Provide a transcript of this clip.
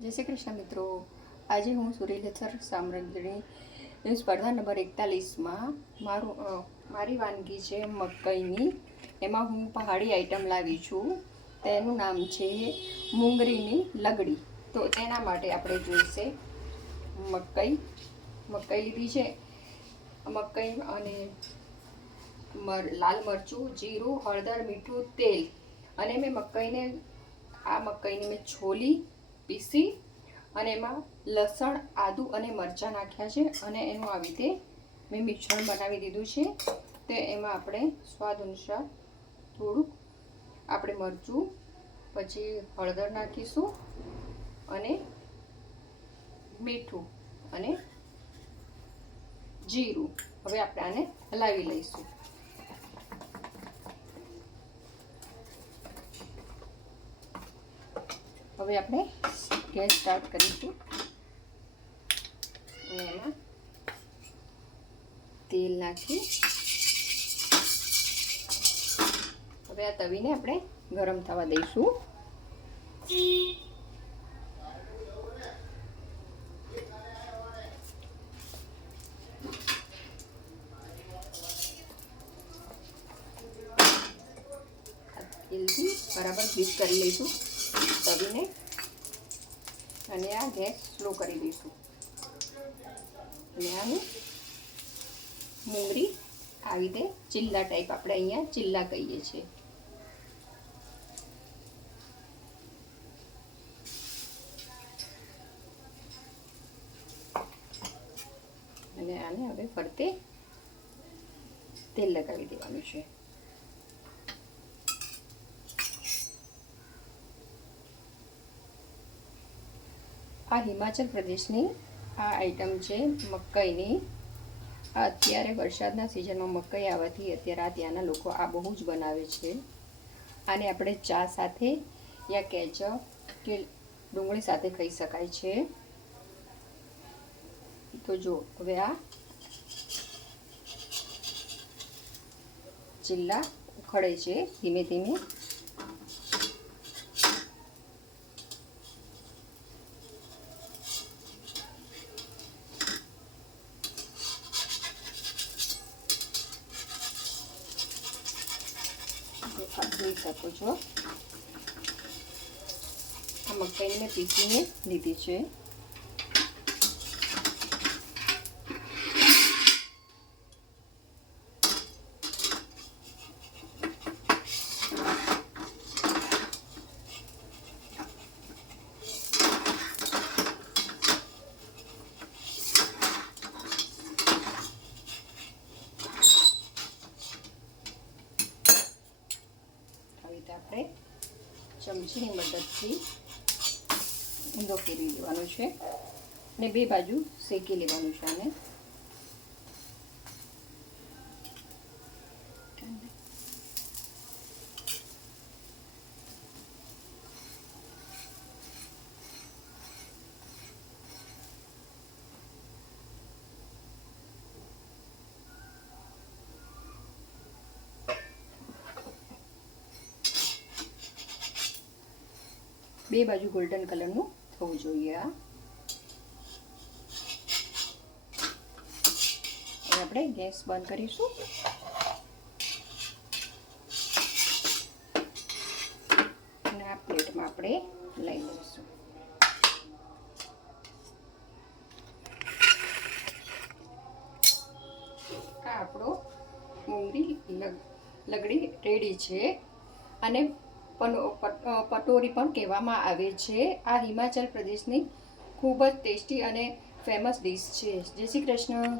જય શ્રી કૃષ્ણ મિત્રો, આજે હું સુરેલેથર સામ્રાજ્યની સ્પર્ધા નંબર 41માં મારી વાનગી છે મકાઈની. એમાં હું પહાડી આઈટમ લાવી છું. તેનું નામ છે મુંગરીની લગડી. તો તેના માટે આપણે જોઈશે મકાઈ લીધી છે. મકાઈ અને લાલ મરચું, જીરું, હળદર, મીઠું, તેલ. અને મેં મકાઈને મેં છોલી પીસી અને એમાં લસણ, આદુ અને મરચાં નાખ્યા છે અને એનું આવી રીતે મેં મિશ્રણ બનાવી દીધું છે. તે એમાં આપણે સ્વાદ અનુસાર થોડુંક આપણે મરચું, પછી હળદર નાખીશું અને મીઠું અને જીરું. હવે આપણે આને હલાવી લઈશું. હવે આપણે ગેસ સ્ટાર્ટ કરીશું અને એમાં તેલ નાખી હવે આ તવીને આપણે ગરમ થવા દઈશું. તેલથી બરાબર ગ્રીસ કરી લઈશું તવીને અને આ ગેસ સ્લો કરી દઈશું. અને આને મુંગરી આવી રીતે ચીલ્લા ટાઈપ, આપણે અહીંયા ચીલ્લા કહીએ છીએ. અને આને હવે ફરતે તેલ લગાવી દેવાનું છે. આ હિમાચલ પ્રદેશની આ આઈટમ છે મકાઈની. અત્યારે વરસાદના સિઝનમાં મકાઈ આવવાથી અત્યારે આ ત્યાંના લોકો આ બહુ જ બનાવે છે. આને આપણે ચા સાથે યા કેચઅપ કે ડુંગળી સાથે ખાઈ શકાય છે. તો જો હવે આ ચીલ્લા ઉખડે છે ધીમે ધીમે. જોઈ શકો છો આ મકાઈને મેં પીસીને લીધી છે. આપણે ચમચીની મદદથી ઊંધો ફેરવી દેવાનો છે અને બે બાજુ શેકી લેવાનું છે. આને બે બાજુ ગોલ્ડન કલરનું થવું જોઈએ. આ હવે આપણે ગેસ બંધ કરીશું અને આ પ્લેટમાં આપણે લઈ લઈશું. આ આપણો મુંગરી લગડી રેડી છે. અને પટોરી પણ કહેવામાં આવે છે. આ હિમાચલ પ્રદેશની ખૂબ જ ટેસ્ટી અને ફેમસ ડીશ છે. જય શ્રી કૃષ્ણ.